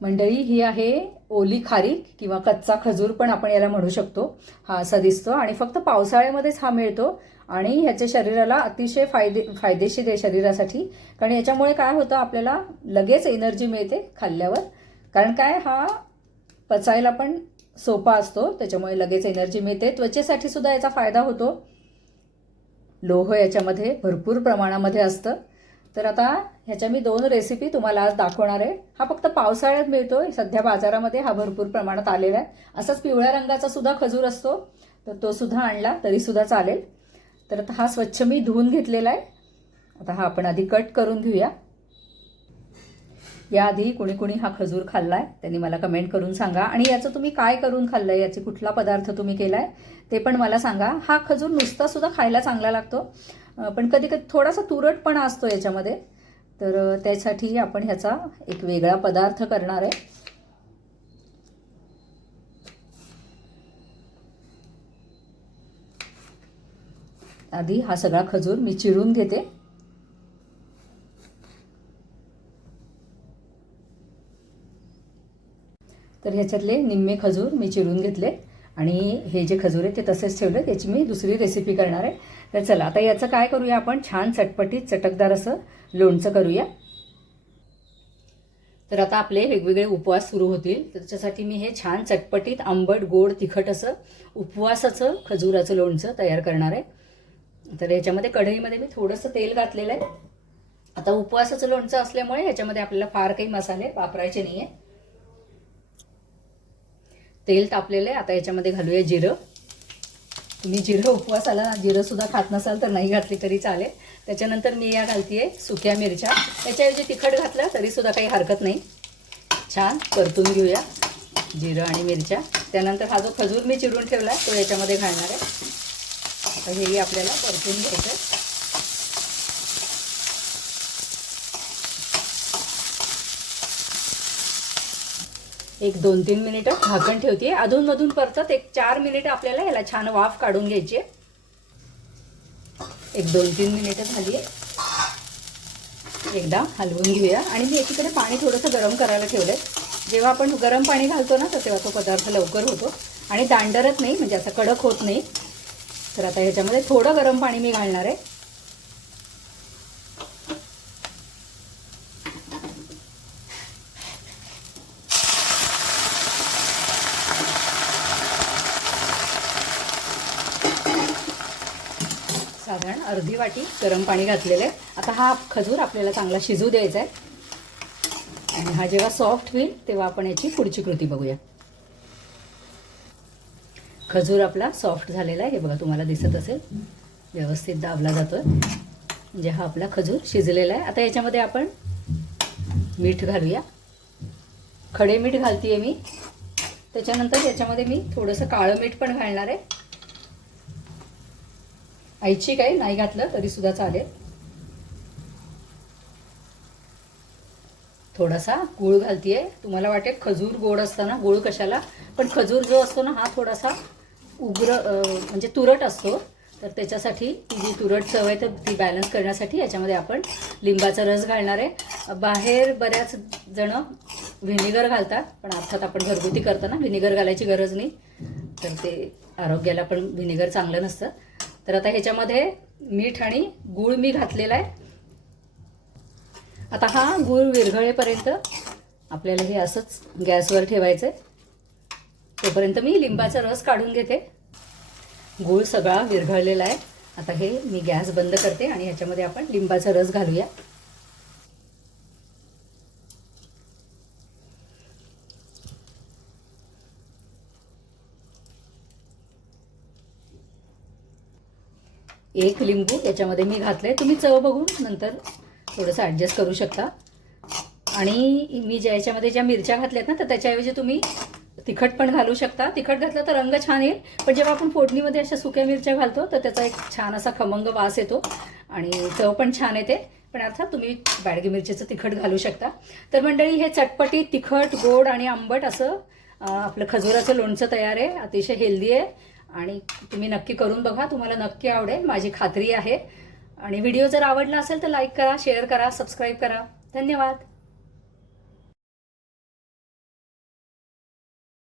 मंडळी ही आहे ओली खारीक किंवा कच्चा खजूर पण आपण याला म्हणू शकतो. हा असा दिसतो आणि फक्त पावसाळ्यामध्येच हा मिळतो आणि ह्याचे शरीराला अतिशय फायदेशीर आहे शरीरासाठी. कारण याच्यामुळे काय होतं, आपल्याला लगेच एनर्जी मिळते खाल्ल्यावर. कारण काय, हा पचायला पण सोपा असतो, त्याच्यामुळे लगेच एनर्जी मिळते. त्वचेसाठी सुद्धा याचा फायदा होतो. लोह याच्यामध्ये भरपूर प्रमाणामध्ये असतं. तर आता ह्याच्या मी 2 रेसिपी तुम्हाला आज दाखवणार आहे. हा फक्त पावसाळ्यात मिळतोय, सध्या बाजारामध्ये हा भरपूर प्रमाणात आलेला आहे. असाच पिवळ्या रंगाचा सुद्धा खजूर असतो, तर तो सुद्धा आणला तरी सुद्धा चालेल. तर आता हा स्वच्छ मी धुवून घेतलेला आहे. आता हा आपण आधी कट करून घेऊया. याआधी कुणी कुणी हा खजूर खाल्लाय त्यांनी मला कमेंट करून सांगा. आणि याचं तुम्ही काय करून खाल्लंय, याची कुठला पदार्थ तुम्ही केलाय ते पण मला सांगा. हा खजूर नुसता सुद्धा खायला चांगला लागतो, पण कधी कधी थोडासा तुरटपणा असतो याच्यामध्ये. तर त्यासाठी आपण ह्याचा एक वेगळा पदार्थ करणार आहे. आधी हा सगळा खजूर मी चिरून घेते. तर ह्याच्यातले निम्मे खजूर मी चिरून घेतले आणि हे जे खजूर आहे ते तसेच ठेवले. याची मी दुसरी रेसिपी करणार आहे. तर चला आता याचं काय करूया, आपण छान चटपटीत चटकदार असं लोणचं करूया. तर आता आपले वेगवेगळे उपवास सुरू होतील, तर त्याच्यासाठी मी हे छान चटपटीत आंबट गोड तिखट असं उपवासाचं खजूराचं लोणचं तयार करणार आहे. तर याच्यामध्ये कढईमध्ये मी थोडंसं तेल घातलेलं आहे. आता उपवासाचं लोणचं असल्यामुळे ह्याच्यामध्ये आपल्याला फार काही मसाले वापरायचे नाही आहे. तेल तापलेलं आहे. आता याच्यामध्ये घालूया जिरं. तुम्ही जिरं उपवासाला जिरं सुद्धा खात नसाल तर नाही घातली तरी चालेल. त्याच्यानंतर मी या घालतीये सुक्या मिरच्या. त्याच्याऐवजी तिखट घातलं तरी सुद्धा काही हरकत नाही. छान परतून घेऊया जिरं आणि मिरच्या. त्यानंतर हा जो खजूर मी चिरून ठेवला तो याच्यामध्ये घालणार आहे. आता हेही आपल्याला परतून घ्यायचं आहे. एक 2-3 मिनिटं झाकण ठेवते. अधूनमधून परतत एक 4 मिनिटं आपल्याला याला छान वाफ काढून घ्यायची. एक 2-3 मिनिटं झाली. एकदा हलवून घेऊया. आणि मी एकीकडे पाणी थोडंसं गरम करायला ठेवलंय. जेव्हा आपण गरम पाणी घालतो ना, तर तेव्हा तो पदार्थ लवकर होतो आणि दांडरत नाही, म्हणजे असं कडक होत नाही. तर आता ह्याच्यामध्ये थोडं गरम पाणी मी घालणार आहे. साधारण अर्धी वाटी गरम पाणी घातलेलं आहे. आता हा खजूर आपल्याला चांगला शिजू द्यायचा आहे आणि हा जेव्हा सॉफ्ट होईल तेव्हा आपण याची पुढची कृती बघूया. खजूर आपला सॉफ्ट झालेला आहे, हे बघा तुम्हाला दिसत असेल. व्यवस्थित दाबला जातोय, म्हणजे हा आपला खजूर शिजलेला आहे. आता याच्यामध्ये आपण मीठ घालूया. खडे मीठ घालतीये मी. त्याच्यानंतर याच्यामध्ये मी थोडंसं काळं मीठ पण घालणार आहे. ऐच्छिक आहे, नाही घातलं तरी सुद्धा चालेल. थोडासा गूळ घालतीये. तुम्हाला वाटेल खजूर गोड असताना गूळ कशाला, पण खजूर जो असतो ना हा थोडासा उग्र म्हणजे तुरट असतो. तर त्याच्यासाठी ती जी तुरट चव आहे तर ती बॅलन्स करण्यासाठी याच्यामध्ये आपण लिंबाचा रस घालणार आहे. बाहेर बऱ्याच जण व्हिनेगर घालतात, पण अर्थात आपण घरगुती करताना व्हिनेगर घालायची गरज नाही. तर ते आरोग्याला पण व्हिनेगर चांगलं नसतं. तर आता ह्याच्यामध्ये मीठ आणि गूळ मी घातलेला आहे. आता हा गूळ विरघळेपर्यंत आपल्याला हे असंच गॅसवर ठेवायचं आहे. तोपर्यंत मी लिंबाचा रस काढून घेते. गूळ सगळा विरघळलेला आहे. आता हे मी गॅस बंद करते आणि ह्याच्यामध्ये आपण लिंबाचा रस घालूया. एक लिंबू याच्यामध्ये मी घातलंय. तुम्ही चव बघून नंतर थोडंसं ॲडजस्ट करू शकता. आणि मी याच्यामध्ये ज्या मिरच्या घातल्यात ना, तर त्याच्याऐवजी तुम्ही तिखट पण घालू शकता. तिखट घातलं तर रंग छान येईल, पण जेव्हा आपण फोडणीमध्ये अशा सुक्या मिरच्या घालतो तर त्याचा एक छान असा खमंग वास येतो आणि चव पण छान येते. पण अर्थात तुम्ही बॅडगी मिरचीचं तिखट घालू शकता. तर मंडळी, हे चटपटीत तिखट गोड आणि आंबट असं आपलं खजुराचं लोणचं तयार आहे. अतिशय हेल्दी आहे आणि तुम्ही नक्की करून बघा. तुम्हाला नक्की आवडेल, माझी खात्री आहे. आणि व्हिडिओ जर आवडला असेल तर लाईक करा, शेअर करा, सबस्क्राईब करा. धन्यवाद.